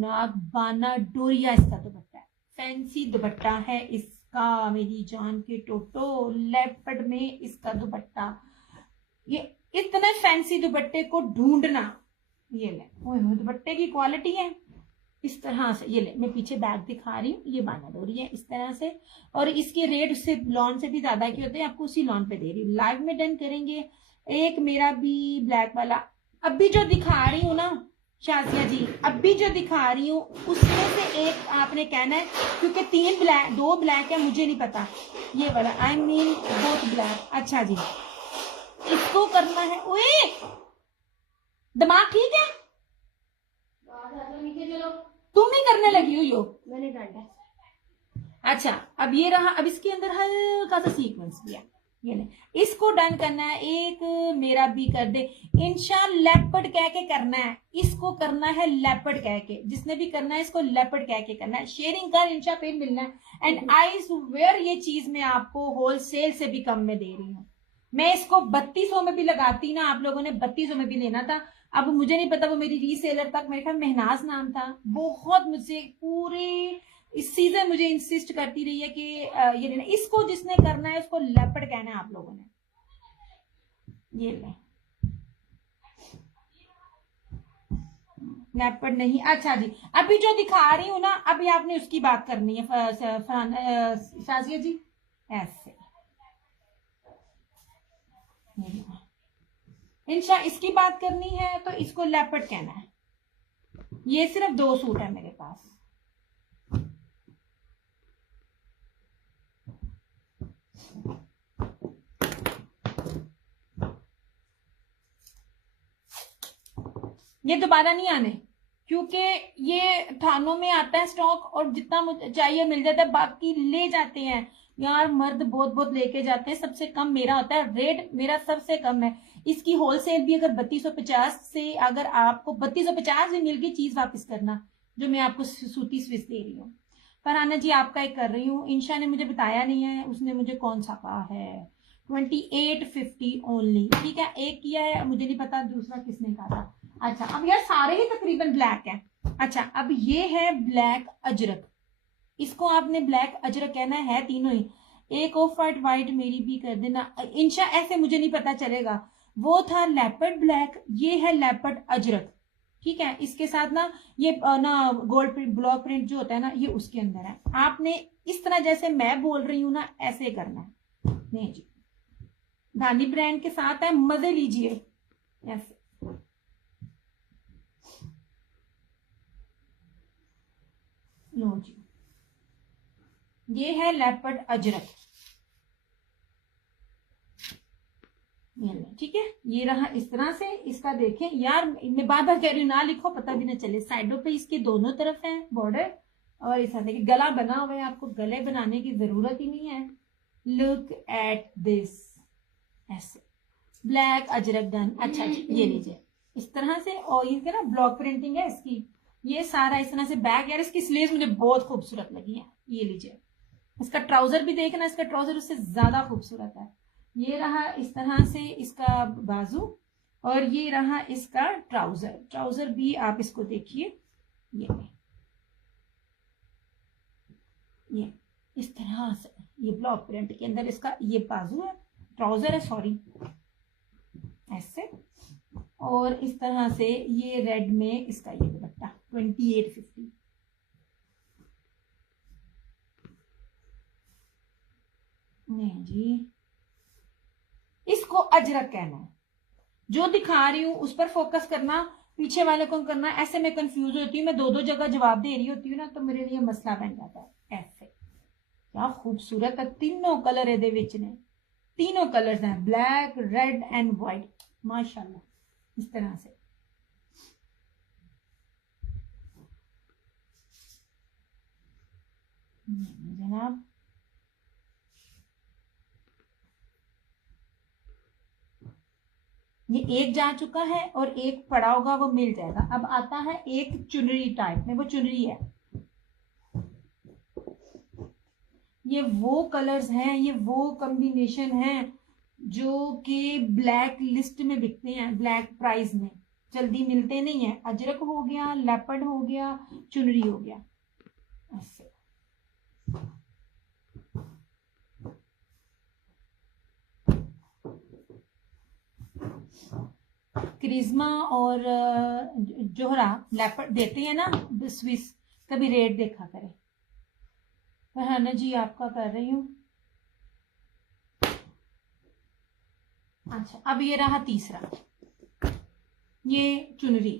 जुनाब बाना डोरिया इसका दुपट्टा है, फैंसी दुपट्टा है इसका मेरी जान के टोटो। लेपर्ड में इसका दुपट्टा, ये इतने फैंसी दुपट्टे को ढूंढना, ये ले दुपट्टे की क्वालिटी है इस तरह से। ये ले, मैं पीछे बैग दिखा रही हूँ, ये बाना डोरी है इस तरह से, और इसके रेट उससे लॉन से भी ज्यादा के होते हैं, आपको उसी लॉन पे दे रही हूँ। लाइव में डन करेंगे। एक मेरा भी ब्लैक वाला, अभी जो दिखा रही हूँ ना शाजिया जी, अभी जो दिखा रही हूँ उसमें से एक आपने कहना है, क्योंकि 3 ब्लैक 2 ब्लैक है, मुझे नहीं पता ये वाला, आई मीन बोथ ब्लैक। अच्छा जी, इसको करना है। ओए दिमाग ठीक है, तुम ही करने लगी हुई हो, मैंने डांटा। अच्छा अब ये रहा, अब इसके अंदर हल्का सा सीक्वेंस भी है, ये ले, इसको डन करना है। एक मेरा भी कर दे इंशा, लेपर्ड कह के करना है, इसको करना है लेपर्ड कह के, जिसने भी करना है इसको लेपर्ड कह के करना है। शेयरिंग कर इंशा, पेन मिलना है। एंड आई स्वेयर ये चीज मैं आपको होलसेल से भी कम में दे रही हूँ। मैं इसको 3200 में भी लगाती ना, आप लोगों ने 3200 में भी लेना था। अब मुझे नहीं पता, वो मेरी रीसेलर तक, मेरे ख्याल महनाज नाम था, बहुत मुझसे पूरे इस सीजन मुझे इंसिस्ट करती रही है कि ये लेना। इसको जिसने करना है उसको लेपर्ड कहना है आप लोगों ने, ये ले लेपर्ड नहीं। अच्छा जी, अभी जो दिखा रही हूँ ना, अभी आपने उसकी बात करनी है शाजिया जी, ऐसे इंशा इसकी बात करनी है तो इसको लेपर्ड कहना है। ये सिर्फ 2 सूट है मेरे पास। ये दोबारा नहीं आने, क्योंकि ये थानों में आता है स्टॉक, और जितना मुझे चाहिए मिल जाता है, बाकी ले जाते हैं यार मर्द, बहुत बहुत लेके जाते हैं। सबसे कम मेरा होता है, रेट मेरा सबसे कम है। इसकी होलसेल भी अगर 3250 से, अगर आपको 3250 में मिल गई, चीज वापस करना, जो मैं आपको सूती स्विच दे रही हूँ। फरहाना जी आपका एक कर रही हूँ। इंशा ने मुझे बताया नहीं है, उसने मुझे कौन सा कहा है। 2850 ओनली, ठीक है, एक किया है, मुझे नहीं पता दूसरा किसने कहा था। अच्छा अब यार सारे ही तकरीबन ब्लैक हैं। अच्छा अब ये है ब्लैक अजरक, इसको आपने ब्लैक अजरक कहना है, तीनों ही। एक ऑफ वाइट मेरी भी कर देना इंशा, ऐसे मुझे नहीं पता चलेगा। वो था लेपर्ड ब्लैक, ये है लेपर्ड अजरक, ठीक है। इसके साथ ना ये ना गोल्ड प्रिंट, ब्लॉक प्रिंट जो होता है ना, ये उसके अंदर है। आपने इस तरह जैसे मैं बोल रही हूँ ना, ऐसे करना है। नहीं जी, धानी ब्रांड के साथ है, मजे लीजिए ऐसे। लो जी, ये है लेपर्ड अजरक, ठीक है। ये रहा इस तरह से। इसका देखें यार, मैं बार बार कह रही हूँ ना लिखो, पता भी ना चले। साइडों पे इसके दोनों तरफ है बॉर्डर, और इस देखिए गला बना हुआ है, आपको गले बनाने की जरूरत ही नहीं है। लुक एट दिस, ऐसे ब्लैक अजरक डन। अच्छा जी, ये लीजिए इस तरह से, और ये ना ब्लॉक प्रिंटिंग है इसकी, ये सारा इस तरह से बैग। यार इसकी स्लीव्स मुझे बहुत खूबसूरत लगी है, ये लीजिए। इसका ट्राउजर भी देखना, इसका ट्राउजर उससे ज्यादा खूबसूरत है। ये रहा इस तरह से इसका बाजू, और ये रहा इसका ट्राउजर। ट्राउजर भी आप इसको देखिए, ये इस तरह से, ये ब्लॉक प्रिंट के अंदर इसका ये बाजू है, ट्राउजर है सॉरी, ऐसे। और इस तरह से ये रेड में इसका ये दुपट्टा 2850। नहीं जी, इसको अजरक कहना है। जो दिखा रही हूं उस पर फोकस करना, पीछे वाले को करना। ऐसे मैं कंफ्यूज होती हूँ, मैं 2-2 जगह जवाब दे रही होती हूँ ना, तो मेरे लिए मसला बन जाता है। ऐसे क्या खूबसूरत है, तीनों कलर एदे विच ने, तीनों कलर्स हैं, ब्लैक रेड एंड व्हाइट, माशाल्लाह। इस तरह से जनाब, ये एक जा चुका है और एक पड़ा होगा, वो मिल जाएगा। अब आता है एक चुनरी टाइप में, वो चुनरी है। ये वो कलर्स हैं, ये वो कॉम्बिनेशन है जो कि ब्लैक लिस्ट में बिकते हैं, ब्लैक प्राइस में। जल्दी मिलते नहीं है। अजरक हो गया, लेपर्ड हो गया, चुनरी हो गया, ऐसे। क्रिज्मा और जोहरा लेपर्ड देते हैं ना स्विस, कभी रेट देखा करें। फरहाना जी आपका कर रही हूँ। अच्छा, अब ये रहा तीसरा, ये चुनरी।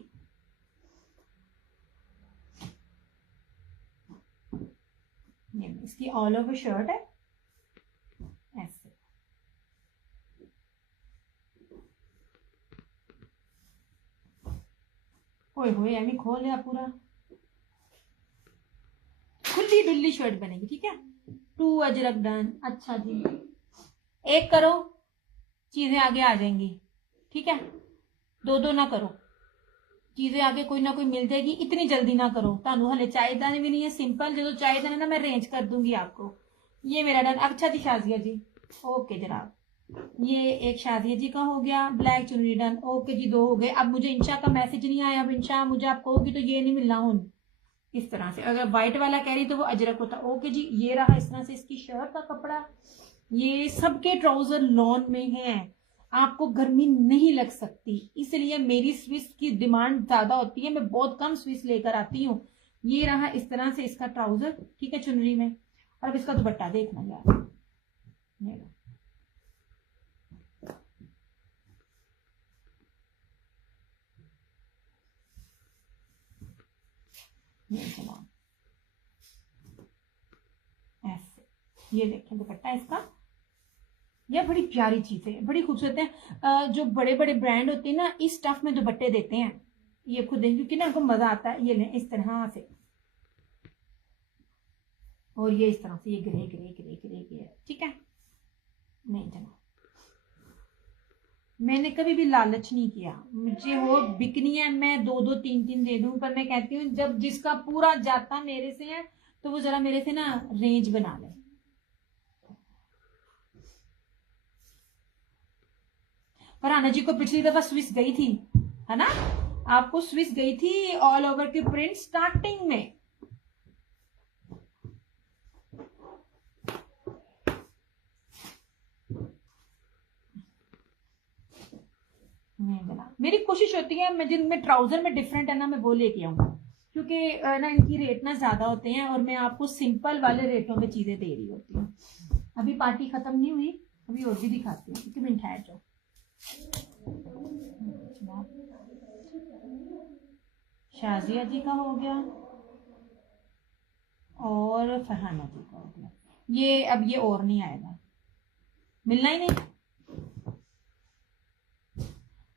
ये इसकी ऑल ओवर शर्ट है ऐसे। ओए होए एमी खोल लिया पूरा, खुली डुल्ली शर्ट बनेगी, ठीक है। 2 अजरक डन। अच्छा जी, एक करो, चीजें आगे आ जाएंगी, ठीक है। 2 ना करो, चीजें आगे कोई ना कोई मिल जाएगी। इतनी जल्दी ना करो, तानू हले चायदाने भी नहीं है। सिंपल जो चायदाने ना मैं रेंज कर दूंगी आपको। ये मेरा डन। अच्छा जी शाजिया जी, ओके जनाब, ये एक शाजिया जी का हो गया, ब्लैक चुनरी डन। ओके जी, 2 हो गए। अब मुझे इंशा का मैसेज नहीं आया। अब इंशा मुझे आप कहोगी तो ये नहीं मिलना हूं इस तरह से। अगर व्हाइट वाला कह रही तो वो अजरक होता। ओके जी, ये रहा इस तरह से इसकी शर्ट का कपड़ा। ये सबके ट्राउजर लॉन में है, आपको गर्मी नहीं लग सकती, इसलिए मेरी स्विस की डिमांड ज्यादा होती है। मैं बहुत कम स्विस लेकर आती हूँ। ये रहा इस तरह से इसका ट्राउजर, ठीक है, चुनरी में। और अब इसका दुपट्टा देखना यार, ऐसे। ये देखें दुपट्टा इसका, ये बड़ी प्यारी चीज है, बड़ी खूबसूरत है। जो बड़े बड़े ब्रांड होते हैं ना, इस स्टफ में दुपट्टे देते हैं। ये खुद देखें क्योंकि ना उनको मजा आता है। ये लें इस तरह से, और ये इस तरह से, ये grey grey grey grey grey, ठीक है। नहीं जना, मैंने कभी भी लालच नहीं किया। मुझे वो बिकनी है, मैं 2 3 3 दे दूं, पर मैं कहती हूँ जब जिसका पूरा जाता मेरे से है तो वो जरा मेरे से ना रेंज बना ले। फरहाना जी को पिछली दफा स्विस गई थी, है ना, आपको स्विस गई थी ऑल ओवर के प्रिंट स्टार्टिंग में। मेरी कोशिश होती है मैं जिनमें ट्राउजर में डिफरेंट है ना, मैं वो लेके आऊँ, क्योंकि ना इनकी रेट ना ज्यादा होते हैं और मैं आपको सिंपल वाले रेटों में चीजें दे रही होती हूँ। अभी पार्टी खत्म नहीं हुई, अभी और भी दिखाती हूँ, क्योंकि मिनट ठहर जाओ। शाजिया जी का हो गया और फरहाना जी का हो गया। ये अब ये और नहीं आएगा, मिलना ही नहीं।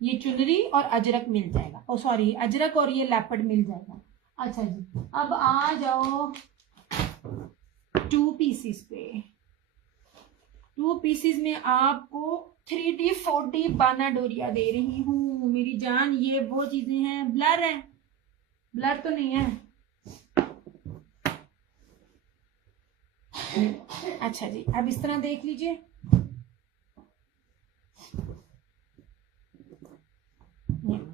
ये चुनरी और अजरक मिल जाएगा, ओ सॉरी, अजरक और ये लेपर्ड मिल जाएगा। अच्छा जी, अब आ जाओ 2 पीसीस पे। 2 पीसीस में आपको 3D40 बाना डोरिया दे रही हूँ मेरी जान। ये वो चीजें हैं, ब्लर है, ब्लर तो नहीं है। अच्छा जी, अब इस तरह देख लीजिए,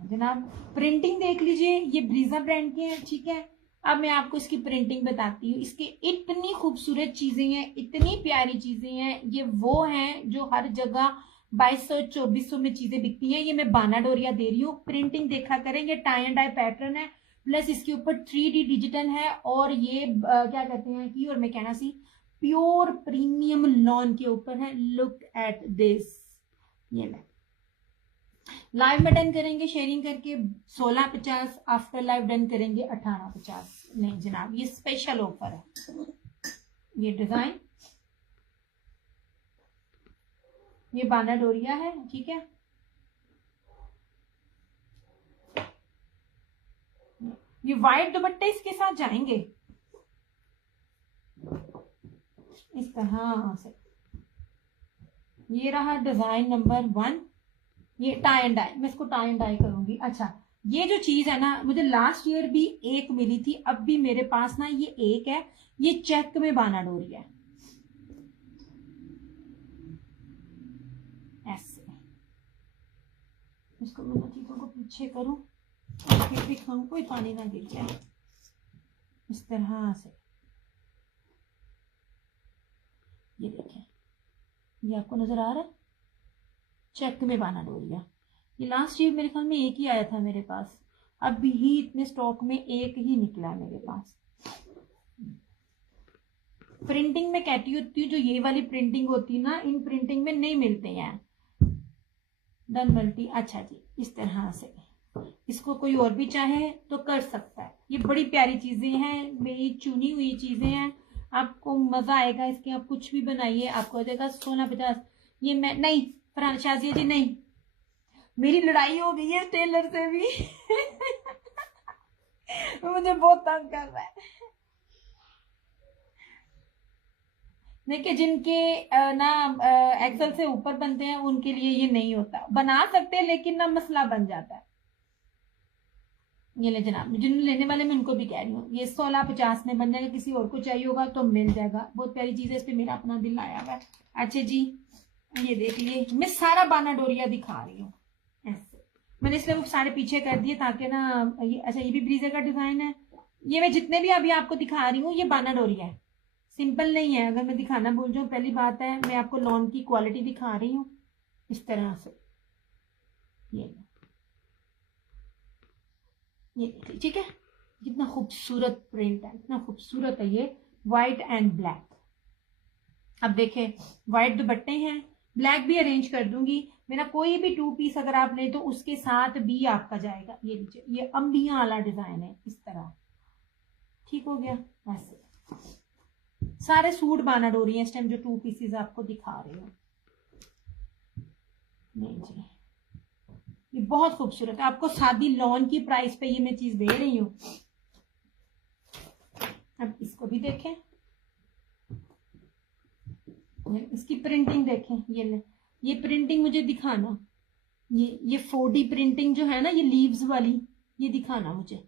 जनाब प्रिंटिंग देख लीजिए, ये ब्रीजा ब्रांड के हैं, ठीक है। अब मैं आपको इसकी प्रिंटिंग बताती हूँ। इसके इतनी खूबसूरत चीजें हैं, इतनी प्यारी चीजें हैं। ये वो हैं जो हर जगह 2200 2400 में चीजें बिकती हैं। ये मैं बाना डोरिया दे रही हूँ। प्रिंटिंग देखा करें, ये टाई एंड डाई पैटर्न है, प्लस इसके ऊपर 3D डिजिटल है, और ये क्या कहते हैं कि, और मैं कहना सी प्योर प्रीमियम लॉन के ऊपर है। Look at this. ये मैं लाइव में डन करेंगे शेयरिंग करके 1650, आफ्टर लाइव डन करेंगे 1850। नहीं जनाब, ये स्पेशल ऑफर है। ये डिजाइन, ये बाना डोरिया है, ठीक है। ये वाइट दुपट्टे इसके साथ जाएंगे इस तरह से। ये रहा डिजाइन नंबर 1, ये टाई एंड डाई, मैं इसको टाई एंड डाई करूंगी। अच्छा, ये जो चीज है ना, मुझे लास्ट ईयर भी एक मिली थी, अब भी मेरे पास ना ये एक है। ये चेक में बाना डोरी है ऐसे। इसको मैं चीजों को पीछे करूं, फिर दिखाऊं कोई पानी ना गिर जाए, इस तरह से। ये देखें, ये आपको नजर आ रहा है, चेक में बाना डोरिया। ये लास्ट ईयर मेरे ख्याल में एक ही आया था मेरे पास, अभी ही इतने स्टॉक में एक ही निकला है मेरे पास। प्रिंटिंग में कहती होती हूँ, जो ये वाली प्रिंटिंग होती है ना, इन प्रिंटिंग में नहीं मिलते हैं डन मल्टी। अच्छा जी, इस तरह से इसको कोई और भी चाहे तो कर सकता है। ये बड़ी प्यारी चीजें हैं, मेरी चुनी हुई चीजें हैं, आपको मजा आएगा इसके। आप कुछ भी बनाइए, आपको हो जाएगा 1650। ये मैं नहीं, फरहान शाजिया जी नहीं, मेरी लड़ाई हो गई है टेलर से भी मुझे बहुत तंग कर रहा है। देखिए, जिनके ना एक्सेल से ऊपर बनते हैं उनके लिए ये नहीं होता, बना सकते हैं लेकिन ना मसला बन जाता है। ये ले जनाब, जिन लेने वाले मैं उनको भी कह रही हूँ, ये 1650 में बन जाएगा, किसी और को चाहिए होगा तो मिल जाएगा। बहुत प्यारी चीज है, इस पे मेरा अपना दिल आया हुआ है। अच्छा जी, ये देख लिए, मैं सारा बाना डोरिया दिखा रही हूँ ऐसे। मैंने इसलिए वो सारे पीछे कर दिए ताकि ना ये, अच्छा ये भी ब्रीजे का डिजाइन है। ये मैं जितने भी अभी आपको दिखा रही हूँ ये बाना डोरिया है, सिंपल नहीं है। अगर मैं दिखाना भूल जाऊँ, पहली बात है, मैं आपको लॉन की क्वालिटी दिखा रही हूँ इस तरह से। ये देखिए, ठीक है, कितना खूबसूरत प्रिंट है, कितना खूबसूरत है ये, व्हाइट एंड ब्लैक। अब देखे, व्हाइट दुपट्टे हैं, ब्लैक भी अरेंज कर दूंगी। मेरा कोई भी 2 पीस अगर आप ले तो उसके साथ भी आपका जाएगा। ये लीजिए, ये अंबिया वाला डिजाइन है इस तरह, ठीक हो गया। ऐसे सारे सूट बाना डोरी है इस टाइम, जो 2 पीसेस आपको दिखा रही हूँ। नहीं जी, ये बहुत खूबसूरत है, आपको शादी लॉन की प्राइस पे ये मैं चीज दे रही हूँ। अब इसको भी देखें, इसकी प्रिंटिंग देखें, ये प्रिंटिंग मुझे दिखाना, ये 4D प्रिंटिंग जो है ना, ये लीव्स वाली, ये दिखाना मुझे।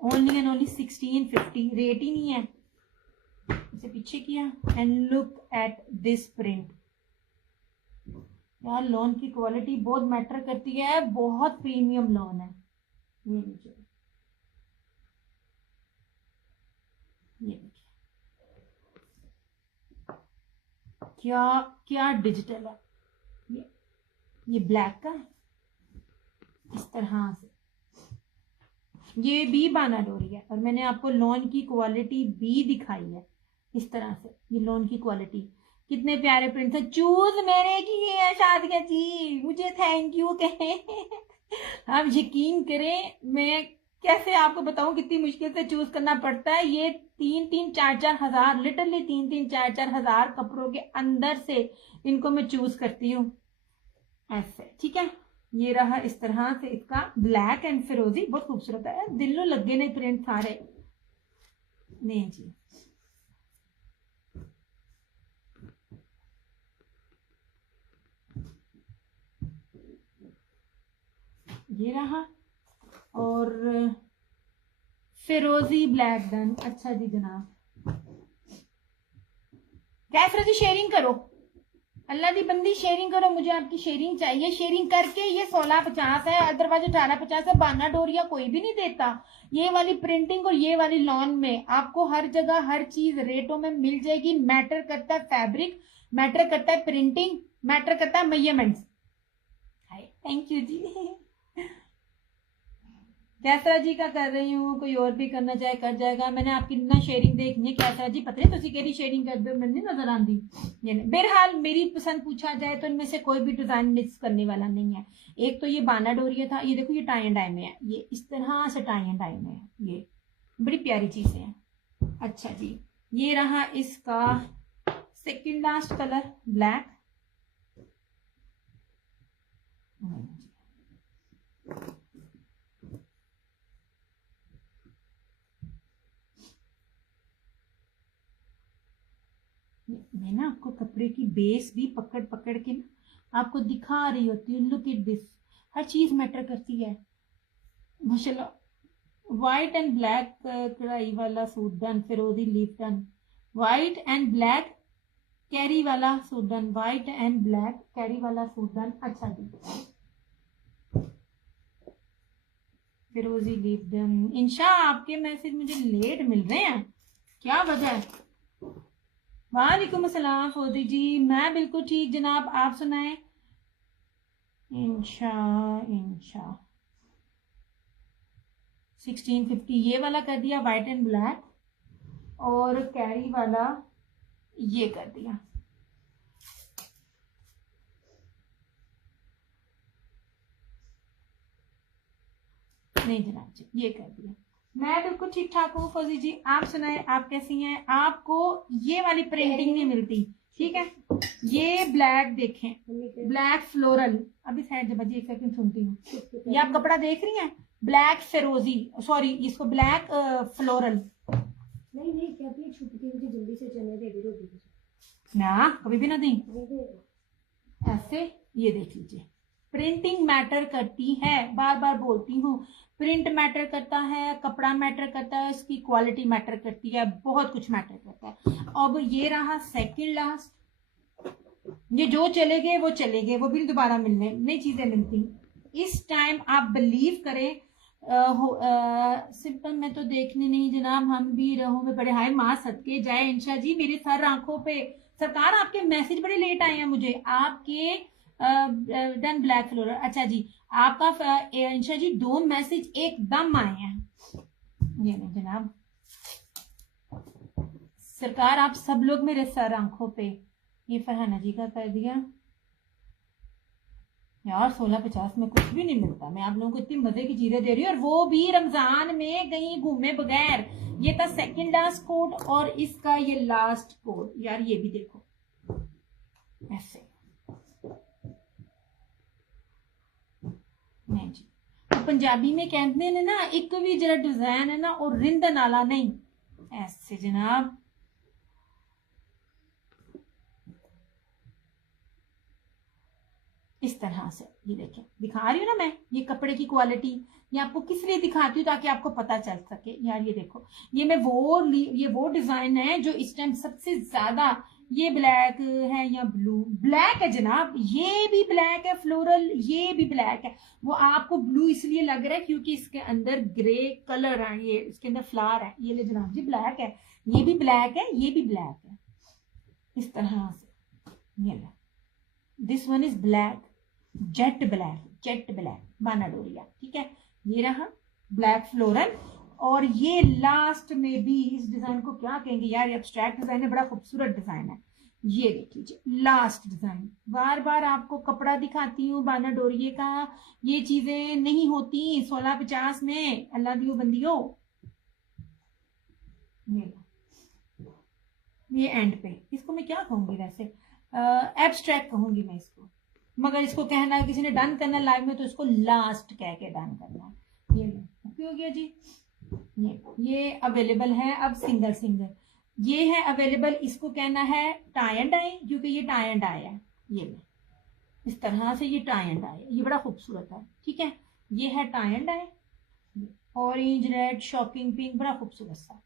ओनली एंड ओनली 1650, रेट ही नहीं है। इसे पीछे किया and look at this print. यार लॉन की क्वालिटी बहुत मैटर करती है, बहुत प्रीमियम लॉन है। ये लीजिए, ये देखिए, क्या क्या डिजिटल है। ये ब्लैक का इस तरह से, ये भी बाना डोरी है, और मैंने आपको लॉन की क्वालिटी भी दिखाई है इस तरह से। ये लॉन की क्वालिटी, कितने प्यारे प्रिंट है। चूज मेरे की है शादिया जी, मुझे थैंक यू कहे आप यकीन करें, मैं कैसे आपको बताऊं कितनी मुश्किल से चूज करना पड़ता है। ये 3-4 हजार, लिटरली 3-4 हजार कपड़ों के अंदर से इनको मैं चूज करती हूँ ऐसे, ठीक है। ये रहा इस तरह से इसका ब्लैक एंड फिरोजी, बहुत खूबसूरत है, दिल लगे नहीं प्रिंट सारे। नहीं जी, ये रहा, और फिरोजी ब्लैक डन। अच्छा जी जनाब, कैसरा जी शेयरिंग करो, अल्लाह दी बंदी शेयरिंग करो, मुझे आपकी शेयरिंग चाहिए। शेयरिंग करके ये 1650 है, अदरवाइज 1850 है। बाना डोरिया कोई भी नहीं देता। ये वाली प्रिंटिंग और ये वाली लॉन में आपको हर जगह हर चीज रेटों में मिल जाएगी। मैटर करता है फैब्रिक, मैटर करता है प्रिंटिंग, मैटर करता है मेजरमेंट्स। थैंक यू जी। कैसरा जी का कर रही हूँ, कोई और भी करना चाहे कर जाएगा। मैंने आपकी ना शेयरिंग देखनी है कैसरा जी, पता है तुम केड़ी शेयरिंग कर दो, मैंने नजर आंदी। बहरहाल मेरी पसंद पूछा जाए तो इनमें से कोई भी डिजाइन मिस करने वाला नहीं है। एक तो ये बाना डोरिया था, ये देखो ये टाई एंड डाई में है, ये इस तरह से टाई एंड डाई में है, ये बड़ी प्यारी चीजें हैं। अच्छा जी, ये रहा इसका सेकंड लास्ट कलर ब्लैक। मैं ना आपको कपड़े की बेस भी पकड़ पकड़ के ना आपको दिखा रही होती हूँ। लुक इट दिस, हर चीज मैटर करती है माशाल्लाह। व्हाइट एंड ब्लैक कढ़ाई वाला सूट डन, फिरोजी leaf done, white and black कैरी वाला suit done, white and black कैरी वाला सूट डन। अच्छा जी, फिरोजी लीव डन। इंशा आपके मैसेज मुझे लेट मिल रहे हैं, क्या वजह है? वालेकुम अस्सलाम फौजी जी, मैं बिल्कुल ठीक जनाब, आप सुनाएं। इंशा इंशा 1650 ये वाला कर दिया व्हाइट एंड ब्लैक, और कैरी वाला ये कर दिया। नहीं जनाब जी, ये कर दिया। मैं बिल्कुल ठीक ठाक हूँ फौजी जी, आप सुनाएं, आप कैसी हैं? आपको ये वाली प्रिंटिंग नहीं मिलती, ठीक है? ये ब्लैक देखें, ब्लैक फ्लोरल। अभी साइड जब एक सेकंड सुनती हूँ, ये आप कपड़ा देख रही हैं, ब्लैक फिरोजी, सॉरी इसको ब्लैक फ्लोरल। नहीं नहीं, क्या भी छुप के मुझे जल्दी से चने दे दे रोटी ना, कभी भी ना दें ऐसे। ये देख लीजिए, प्रिंटिंग मैटर करती है, बार बार बोलती हूँ, प्रिंट मैटर करता है, कपड़ा मैटर करता है, इसकी क्वालिटी मैटर करती है, बहुत कुछ मैटर करता है। अब ये रहा सेकंड लास्ट, ये जो चले गए वो चले गए, वो भी दोबारा मिलने, नई चीजें मिलती। इस टाइम आप बिलीव करें, सिंपल में तो देखने नहीं जनाब, हम भी रहो में बड़े, हाय माँ सदके जाए इंशा जी, मेरे सर आंखों पे। सरकार आपके मैसेज बड़े लेट आए हैं मुझे, आपके डन ब्लैक फ्लोर। अच्छा जी, आपका इंशा जी 2 मैसेज एकदम आए हैं। ये नहीं जनाब सरकार, आप सब लोग मेरे सर आंखों पे। ये फरहाना जी का कर दिया यार, 1650 में कुछ भी नहीं मिलता। मैं आप लोगों को इतनी मजे की चीजें दे रही हूँ, और वो भी रमजान में कहीं घूमे बगैर। ये था सेकंड लास्ट कोड, और इसका ये लास्ट कोड। यार ये भी देखो ऐसे, नहीं जी, तो पंजाबी में कहते हैं ना, एक भी जरा डिजाइन है ना और रिंद नाला नहीं, ऐसे जनाब। इस तरह से ये देखें, दिखा रही हूँ ना मैं, ये कपड़े की क्वालिटी। ये आपको किस लिए दिखाती हूँ, ताकि आपको पता चल सके। यार ये देखो, ये वो डिजाइन है जो इस टाइम सबसे ज्यादा, ये ब्लैक है या ब्लू, ब्लैक है जनाब, ये भी ब्लैक है फ्लोरल, ये भी ब्लैक है। वो आपको ब्लू इसलिए लग रहा है क्योंकि इसके अंदर ग्रे कलर है, ये इसके अंदर फ्लावर है। ये ले जनाब जी, ब्लैक है, ये भी ब्लैक है, ये भी ब्लैक है, इस तरह से। ये this one is black, jet black बाना डोरिया, ठीक है? ये रहा ब्लैक फ्लोरल, और ये लास्ट में भी इस डिजाइन को क्या कहेंगे यार, एब्स्ट्रैक्ट डिजाइन है, बड़ा खूबसूरत डिजाइन है। ये देख लीजिए लास्ट डिजाइन। बार बार आपको कपड़ा दिखाती हूँ बाना डोरिये का, ये चीजें नहीं होती 1650 में, अल्लाह दियो बंदियो। ये एंड पे, इसको मैं क्या कहूंगी वैसे, एब्स्ट्रैक्ट कहूंगी मैं इसको, मगर इसको कहना है, किसी ने डन करना लाइव में तो इसको लास्ट कह के डन करना है। ये क्यों हो गया जी? ये अवेलेबल है अब सिंगल सिंगल, ये है अवेलेबल, इसको कहना है टाई एंड डाई, क्योंकि ये टाई एंड डाई है। ये इस तरह से ये टाई एंड डाई, ये बड़ा खूबसूरत है, ठीक है? ये है tie and dye, orange red shocking pink, बड़ा खूबसूरत सा।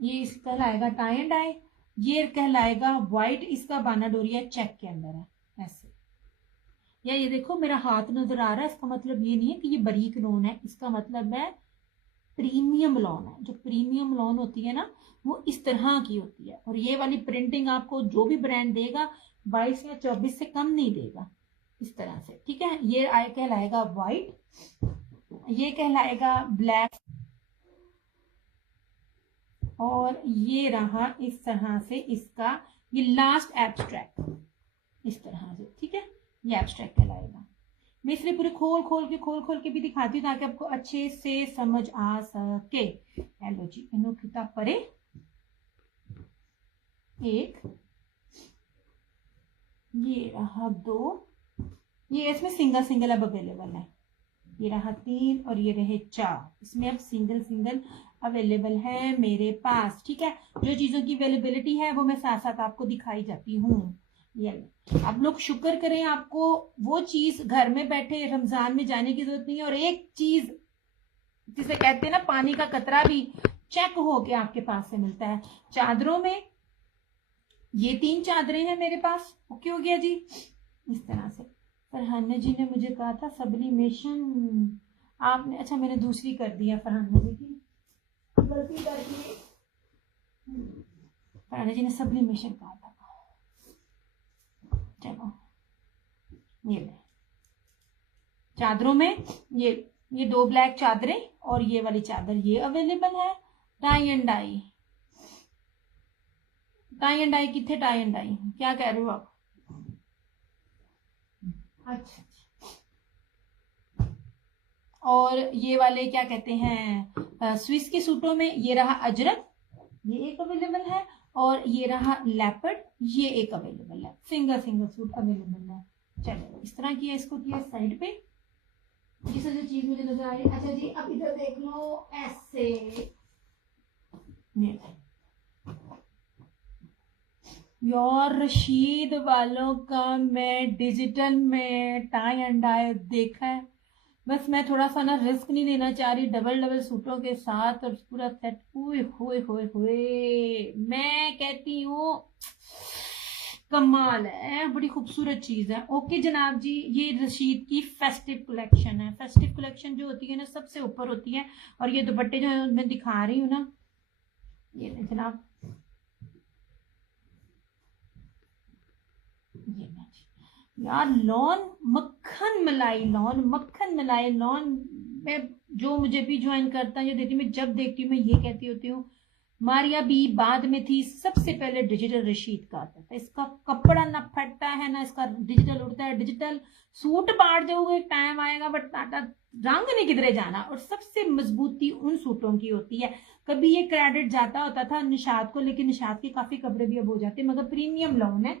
ये इसका कहलाएगा टाई एंड डाई, ये कहलाएगा व्हाइट, इसका बाना डोरिया चेक के अंदर है ऐसे। या ये देखो मेरा हाथ नजर आ रहा है, इसका मतलब ये नहीं है कि ये बारीक लॉन है, इसका मतलब है प्रीमियम लॉन है। जो प्रीमियम लॉन होती है ना, वो इस तरह की होती है, और ये वाली प्रिंटिंग आपको जो भी ब्रांड देगा 22 या 24 से कम नहीं देगा, इस तरह से, ठीक है? ये कहलाएगा व्हाइट, ये कहलाएगा ब्लैक, और ये रहा इस तरह से इसका ये लास्ट एब्स्ट्रैक्ट, इस तरह से, ठीक है? ये एब्स्ट्रैक्ट कहलाएगा। मैं इसलिए पूरे खोल के भी दिखाती हूँ ताकि आपको अच्छे से समझ आ सके। हेलो जी, इनो किताब परे एक, ये रहा 2, ये इसमें सिंगल सिंगल अब अवेलेबल है। ये रहा 3 और ये रहे 4, इसमें अब सिंगल सिंगल अवेलेबल है मेरे पास, ठीक है? जो चीजों की अवेलेबिलिटी है वो मैं साथ साथ आपको दिखाई जाती हूँ। ये आप लोग शुक्र करें, आपको वो चीज घर में बैठे रमजान में जाने की जरूरत नहीं है, और एक चीज जिसे कहते हैं ना पानी का कतरा भी चेक होके आपके पास से मिलता है। चादरों में ये 3 चादरें हैं मेरे पास। ओके हो गया जी। इस तरह से फरहाना जी ने मुझे कहा था सब्लिमेशन, आपने, अच्छा मैंने दूसरी कर दिया फरहाना जी की, गलती कर दी। फरहाना जी ने सब्लिमेशन कहा था। चलो ये ले चादरों में ये 2 ब्लैक चादरें और ये वाली चादर ये अवेलेबल है। Tie and dye, tie and dye कितने, टाई एंड डाई क्या कह रहे हो आप? अच्छा, और ये वाले क्या कहते हैं स्विस के सूटों में ये रहा अजरक, ये एक अवेलेबल है, और ये रहा लेपर्ड, ये एक अवेलेबल है। सिंगल सिंगल सूट अवेलेबल है। चलो इस तरह किया, इसको किया साइड पे। जिस जो चीज मुझे नजर आ रही है, अच्छा जी अब इधर देख लो ऐसे, यार रशीद वालों का मैं डिजिटल में टाई एंड डाई देखा है, बस मैं थोड़ा सा ना रिस्क नहीं लेना चाह रही डबल डबल सूटों के साथ और पूरा सेट। हुए हुए हुए हुए, मैं कहती हूँ कमाल है, बड़ी खूबसूरत चीज है। ओके जनाब जी, ये रशीद की फेस्टिव कलेक्शन है। फेस्टिव कलेक्शन जो होती है ना सबसे ऊपर होती है, और ये दुपट्टे जो मैं दिखा रही हूँ ना, ये जनाब, ये यार लॉन मक्खन मलाई, लॉन मक्खन मलाई, लॉन में जो मुझे भी ज्वाइन करता है, देती मैं जब देखती हूँ मैं ये कहती होती हूँ मारिया बी बाद में थी, सबसे पहले डिजिटल रशीद का आता था। इसका कपड़ा ना फटता है ना इसका डिजिटल उड़ता है। डिजिटल सूट बांट दोगे टाइम आएगा बट रंग नहीं किधरे जाना, और सबसे मजबूती उन सूटों की होती है। कभी ये क्रेडिट जाता होता था निशात को, लेकिन निशात के काफी कपड़े भी अब हो जाते हैं, मगर प्रीमियम लॉन है।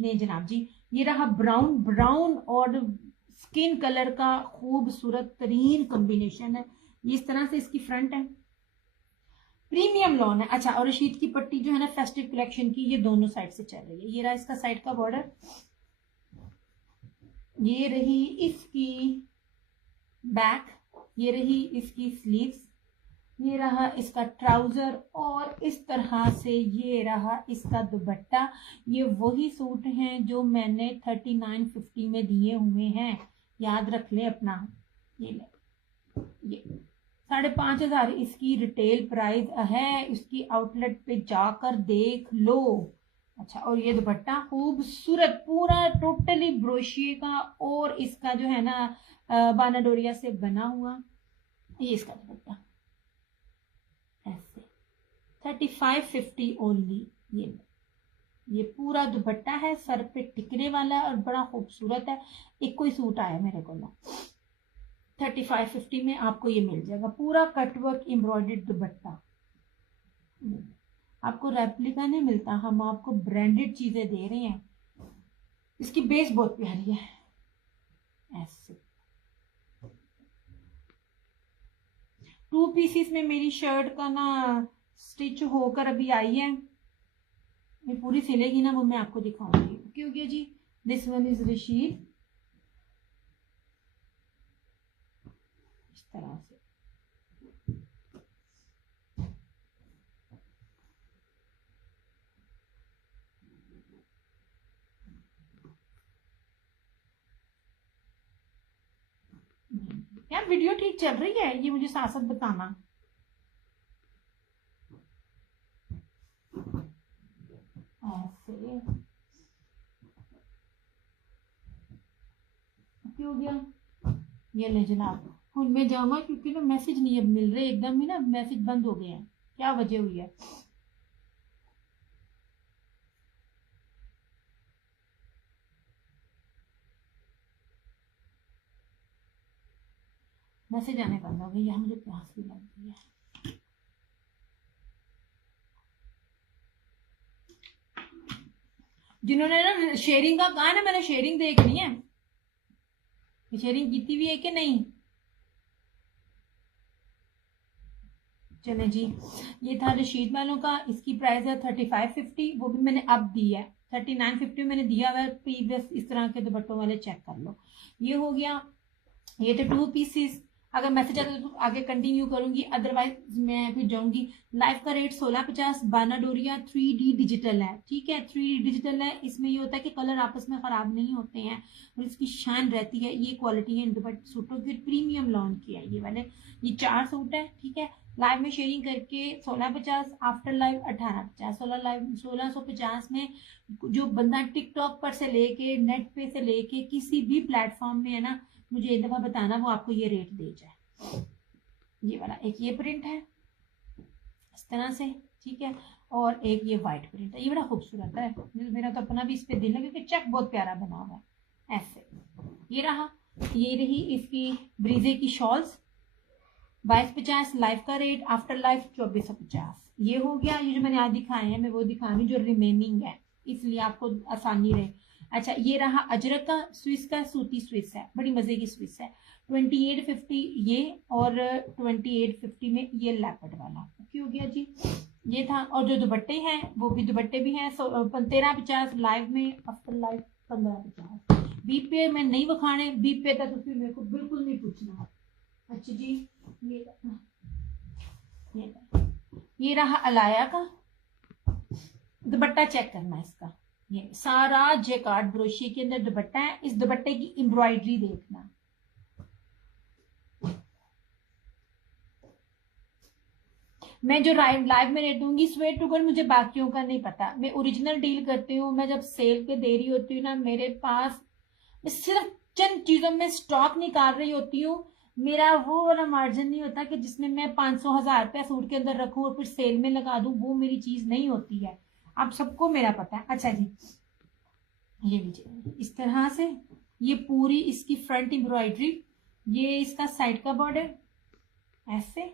नहीं जनाब जी, ये रहा ब्राउन, ब्राउन और स्किन कलर का खूबसूरत तरीन कॉम्बिनेशन है। इस तरह से इसकी फ्रंट है, प्रीमियम लॉन है। अच्छा, और रशीद की पट्टी जो है ना फेस्टिव कलेक्शन की, ये दोनों साइड से चल रही है। ये रहा इसका साइड का बॉर्डर, ये रही इसकी बैक, ये रही इसकी स्लीव्स, ये रहा इसका ट्राउजर, और इस तरह से ये रहा इसका दुपट्टा। ये वही सूट हैं जो मैंने 3950 में दिए हुए हैं, याद रख ले अपना। ये ले, ये 5,500 इसकी रिटेल प्राइस है, इसकी आउटलेट पे जाकर देख लो। अच्छा, और ये दुपट्टा खूबसूरत पूरा टोटली ब्रोशिए का, और इसका जो है ना बानाडोरिया से बना हुआ, ये इसका दुपट्टा ऐसे 3550 ओनली। ये पूरा दुपट्टा है, सर पे टिकने वाला और बड़ा खूबसूरत है। एक कोई सूट आया मेरे को ना 3550 में आपको ये मिल जाएगा, पूरा कटवर्क एम्ब्रॉयडर्ड दुपट्टा। आपको रेप्लिका नहीं मिलता, हम आपको ब्रांडेड चीजें दे रहे हैं। इसकी बेस बहुत प्यारी है ऐसे। 2 पीसीस में मेरी शर्ट का ना स्टिच होकर अभी आई है, ये पूरी सिलेगी ना वो मैं आपको दिखाऊंगी। क्योंकि जी दिस वन इज रशीद, इस तरह से। यार वीडियो ठीक चल रही है, ये मुझे साथ साथ बताना। ऐसे हो गया। ये ले जनाब, हूँ मैं जाऊंगा क्योंकि ना मैसेज नहीं अब मिल रहे, एकदम ही ना मैसेज बंद हो गए हैं, क्या वजह हुई है? मैसेज आने बंद हो गई है, मुझे प्यास भी लग गई है। जिन्होंने ना शेयरिंग का कहा ना, मैंने शेयरिंग देखनी है, शेयरिंग की हुई है कि नहीं? चले जी, ये था रशीद वालों का, इसकी प्राइस है 3550, वो भी मैंने अब दी है। 3950 मैंने दिया हुआ है प्रीवियस, इस तरह के दुपट्टों वाले चेक कर लो। ये हो गया, ये थे 2 पीसेस। अगर मैसेज आता है तो आगे कंटिन्यू करूंगी, अदरवाइज मैं फिर जाऊंगी। लाइव का रेट 1650, बाना डोरिया 3D डिजिटल है, ठीक है, 3D डिजिटल है। इसमें ये होता है कि कलर आपस में खराब नहीं होते हैं और इसकी शान रहती है। ये क्वालिटी है इन दुपट्टे सूटों की, प्रीमियम लॉन्च किया है ये वाले। ये 4 सूट है, ठीक है। लाइव में शेयरिंग करके 1650, आफ्टर लाइव 1850। 1650 में जो बंदा टिकटॉक पर से लेके नेट पे से लेके किसी भी प्लेटफॉर्म में है ना, मुझे एक दफा बताना, वो आपको ये रेट दे जाए। ये वाला एक ये प्रिंट है इस तरह से, ठीक है, और एक ये व्हाइट प्रिंट है। ये बड़ा खूबसूरत है, मेरा तो अपना भी इस पे दिल है क्योंकि चेक बहुत प्यारा बना हुआ है ऐसे। ये रहा, ये रही इसकी ब्रीजे की शॉल्स 2250, लाइव का रेट, आफ्टर लाइव 2450। ये हो गया। ये जो मैंने आज दिखाए हैं मैं वो दिखा रही जो रिमेनिंग है, इसलिए आपको आसानी रहे। अच्छा, ये रहा अजरक का, स्विस का, सूती स्विस है, बड़ी मजे की स्विस है। 2850 ये, और 2850 में ये लेपर्ड वाला। ओके हो गया जी, ये था। और जो दुपट्टे हैं वो भी दुपट्टे भी हैं 1350 लाइव में, आफ्टर लाइव 1550। बीप पे मैं नहीं बखाने, बीप पे था तो फिर मेरे को बिल्कुल नहीं पूछना। अच्छा जी, ये रहा अलाया का दुपट्टा, चेक करना इसका। ये सारा जेकार्ड ब्रोशी के अंदर दुपट्टा है। इस दुपट्टे की एम्ब्रॉयडरी देखना, मैं जो लाइव में रेट दूंगी स्वेट टू गोल्ड, मुझे बाकियों का नहीं पता, मैं ओरिजिनल डील करती हूँ। मैं जब सेल पे दे रही होती हूँ ना, मेरे पास मैं सिर्फ चंद चीजों में स्टॉक निकाल रही होती हूँ। मेरा वो वाला मार्जिन नहीं होता कि जिसमें मैं 500-1000 रुपया सूट के अंदर रखूं और फिर सेल में लगा दूं, वो मेरी चीज नहीं होती है। आप सबको मेरा पता है। अच्छा जी, ये लीजिए इस तरह से, ये पूरी इसकी फ्रंट एम्ब्रॉयडरी, ये इसका साइड का बॉर्डर ऐसे,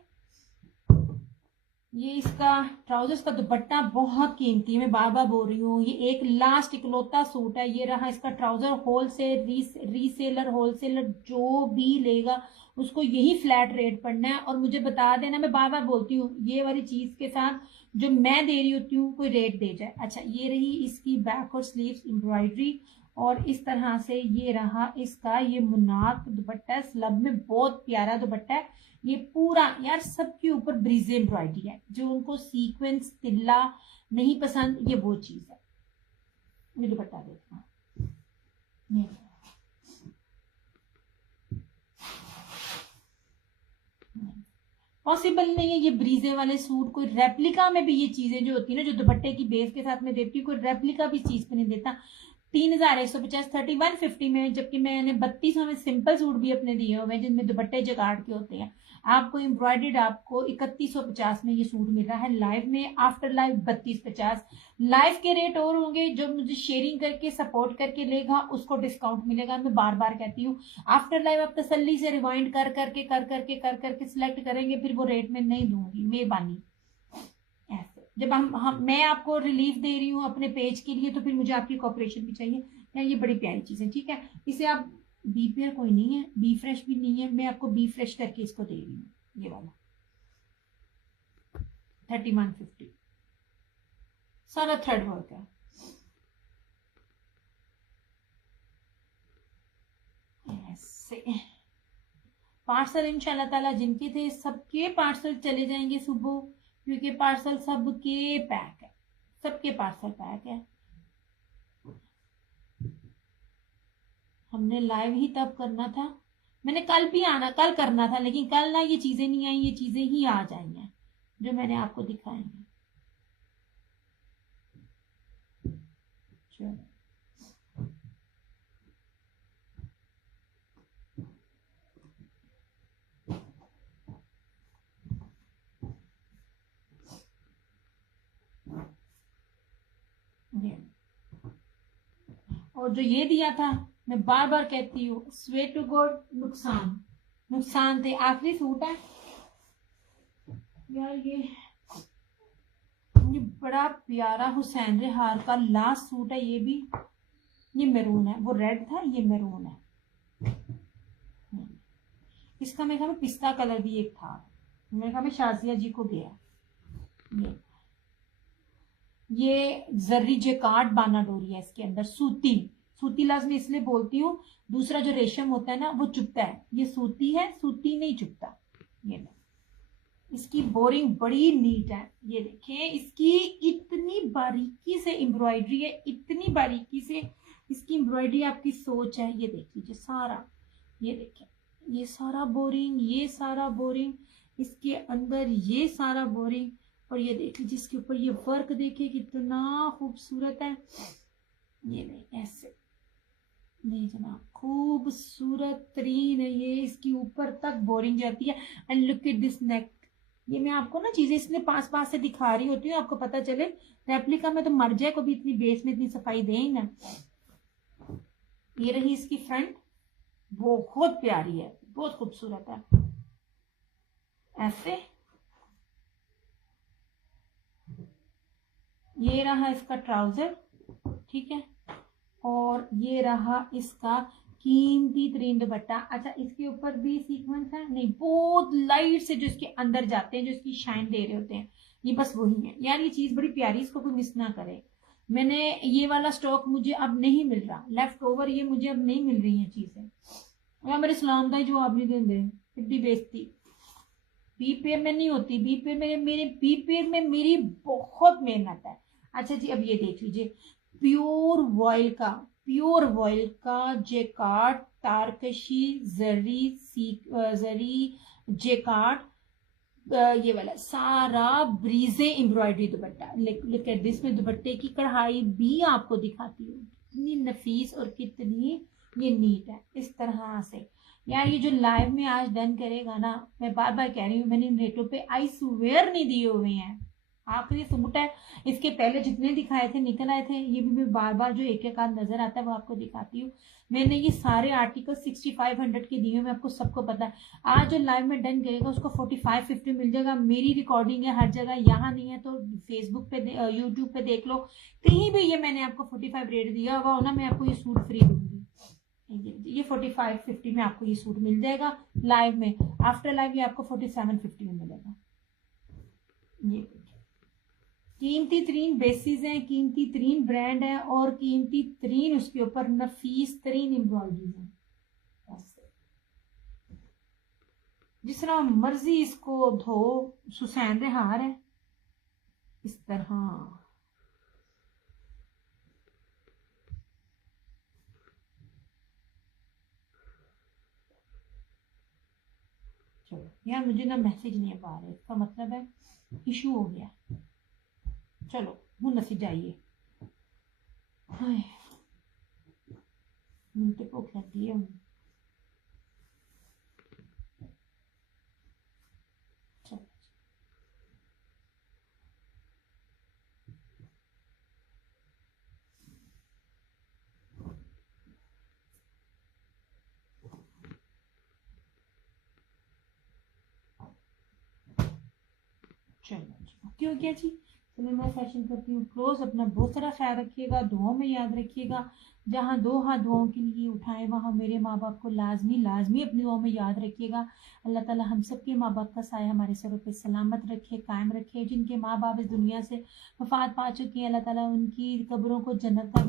ये इसका ट्राउजर्स का दुपट्टा बहुत कीमती है, मैं बार बार बोल रही हूँ, ये एक लास्ट इकलौता सूट है। ये रहा इसका ट्राउजर, होलसेल रीसेलर होलसेलर जो भी लेगा उसको यही फ्लैट रेट पड़ना है। और मुझे बता देना, मैं बार बार बोलती हूँ, ये वाली चीज के साथ जो मैं दे रही होती हूँ कोई रेट दे जाए। अच्छा, ये रही इसकी बैक और स्लीव्स एम्ब्रॉयडरी, और इस तरह से ये रहा इसका ये मुनाक दुपट्टा, स्लब में बहुत प्यारा दुपट्टा है। ये पूरा यार सबके ऊपर ब्रीजे एम्ब्रॉयडरी है, जो उनको सीक्वेंस तिल्ला नहीं पसंद, ये वो चीज है। ये दुपट्टा देखना, पॉसिबल नहीं है ये ब्रीजे वाले सूट कोई रेप्लिका में भी, ये चीजें जो होती है ना जो दुपट्टे की बेस के साथ में देती हूँ, कोई रेप्लिका भी चीज पे नहीं देता। 3150 3150 में, जबकि मैंने 3200 में सिंपल सूट भी अपने दिए हुए हैं जिनमें दुपट्टे जगाड़ के होते हैं। आपको एम्ब्रॉयडर्ड आपको 3150 में ये सूट मिल रहा है लाइव में, आफ्टर लाइव 3250। लाइव के रेट और होंगे, जो मुझे शेयरिंग करके सपोर्ट करके लेगा उसको डिस्काउंट मिलेगा। मैं बार बार कहती हूँ, आफ्टर लाइव आप तसल्ली से रिवाइंड कर करके सिलेक्ट करेंगे, फिर वो रेट में नहीं दूंगी, मेहरबानी। ऐसे जब मैं आपको रिलीफ दे रही हूँ अपने पेज के लिए, तो फिर मुझे आपकी कॉपरेशन भी चाहिए यार। ये बड़ी प्यारी चीज है, ठीक है। इसे आप बी पेयर कोई नहीं है, बी फ्रेश भी नहीं है, मैं आपको बी फ्रेश करके इसको दे रही हूँ। ये वाला 3150, सारा थ्रेड वर्क है ऐसे। पार्सल इंशाल्लाह ताला जिनके थे सबके पार्सल चले जाएंगे सुबह, क्योंकि पार्सल सबके पैक है, सबके पार्सल पैक है। हमने लाइव ही तब करना था, मैंने कल भी आना, कल करना था, लेकिन कल ना ये चीजें नहीं आई, ये चीजें ही आ जाई हैं जो मैंने आपको दिखाई हैं। चलो और जो ये दिया था, मैं बार बार कहती हूँ, स्वे टू गॉड नुकसान थे। आखिरी सूट है यार, ये बड़ा प्यारा हुसैन रेहार का लास्ट सूट है। ये भी, ये मैरून है, वो रेड था, ये मैरून है। इसका मेरे ख्याल में पिस्ता कलर भी एक था, मेरे ख्याल में शाजिया जी को गया। ये जर्री जेकार्ड बाना डोरी है इसके अंदर, सूती सूती लफ्ज में इसलिए बोलती हूँ, दूसरा जो रेशम होता है ना वो चुभता है, ये सूती है, सूती नहीं चुभता। ये इसकी बोरिंग बड़ी नीट है, ये देखिए इसकी इतनी बारीकी से एम्ब्रॉयडरी है, इतनी बारीकी से इसकी एम्ब्रॉयडरी, आपकी सोच है। ये देख लीजिए सारा, ये देखिए ये सारा बोरिंग, ये सारा बोरिंग, इसके अंदर ये सारा बोरिंग, और ये देख लीजिए इसके ऊपर ये वर्क देखिए कितना खूबसूरत है। ये नहीं ऐसे नहीं जनाब, खूबसूरत तरीन है ये, इसकी ऊपर तक बोरिंग जाती है। एंड लुक एट दिस नेक। ये मैं आपको ना चीजें इसलिए पास पास से दिखा रही होती हूँ, आपको पता चले। रेप्लिका में तो मर जाए को भी इतनी बेस में इतनी सफाई दे ही ना। ये रही इसकी फ्रंट, बहुत प्यारी है, बहुत खूबसूरत है। ऐसे ये रहा इसका ट्राउजर, ठीक है, और ये रहा इसका कीमती तरीन दुपट्टा। अच्छा इसके ऊपर भी सीक्वेंस है नहीं, बहुत लाइट से जो इसके अंदर जाते हैं, जो इसकी शाइन दे रहे होते हैं, ये बस वही है यार। ये चीज बड़ी प्यारी, इसको कोई मिस ना करे। मैंने ये वाला स्टॉक मुझे अब नहीं मिल रहा, लेफ्ट ओवर ये मुझे अब नहीं मिल रही है चीजें। या मेरे सलाम दाई जो आप नहीं देंगे, इतनी बेइज्जती बी पेयर में नहीं होती। बी पेयर में मेरे बी पेयर में मेरी बहुत मेहनत है। अच्छा जी अब ये देख लीजिए, प्योर वॉयल का जेकार्ड, तारकशी, जरी जेकार्ड, ये वाला सारा ब्रीजे embroidery dupatta. Look at this, में दुपट्टे की कढ़ाई भी आपको दिखाती हूँ कितनी नफीस और कितनी ये नीट है इस तरह से। यार ये जो लाइव में आज डन करेगा ना, मैं बार बार कह रही हूँ, मैंने इन रेटों पे आई स्वेयर नहीं दिए हुए हैं। आखिरी सूट है, इसके पहले जितने दिखाए थे निकल आए थे, ये भी मैं बार बार जो एक एक आध नजर आता है वो आपको दिखाती हूँ। मैंने ये सारे आर्टिकल 6500 के दिए हुए, आपको सबको पता है। आज जो लाइव में डन करेगा उसको 45-50 मिल जाएगा। मेरी रिकॉर्डिंग है हर जगह, यहाँ नहीं है तो फेसबुक पे यूट्यूब पे देख लो, कहीं भी ये मैंने आपको 45 रेट दिया हुआ हो ना, मैं आपको ये सूट फ्री दूंगी। ये 45-50 में आपको ये सूट मिल जाएगा लाइव में। आफ्टर लाइव ये आपको 47-50 में मिलेगा। ये कीमती तरीन बेसिस हैं, कीमती तरीन ब्रांड है, और कीमती तरीन उसके ऊपर नफीस तरीन एम्ब्रॉयडरीज हैं। जिस तरह मर्जी इसको धो, सुसैन रेहार है इस तरह। चलो यार मुझे ना मैसेज नहीं पा रहे, इसका मतलब है इशू हो गया। चलो हूँ नसी जाइए, मुझे भूख लगी है। चलो क्यों क्या जी, चलो मैं सेशन करती हूँ क्लोज। अपना बहुत सारा ख्याल रखिएगा, दुआओं में याद रखिएगा। जहाँ दो हाथ दुआओं के लिए उठाए वहाँ मेरे माँ बाप को लाजमी अपनी दुआओं में याद रखिएगा। अल्लाह ताला हम सब के माँ बाप का साया हमारे सरों पे सलामत रखे, कायम रखे। जिनके माँ बाप इस दुनिया से वफात पा चुके हैं, अल्लाह ताला उनकी कब्रों को जन्नत का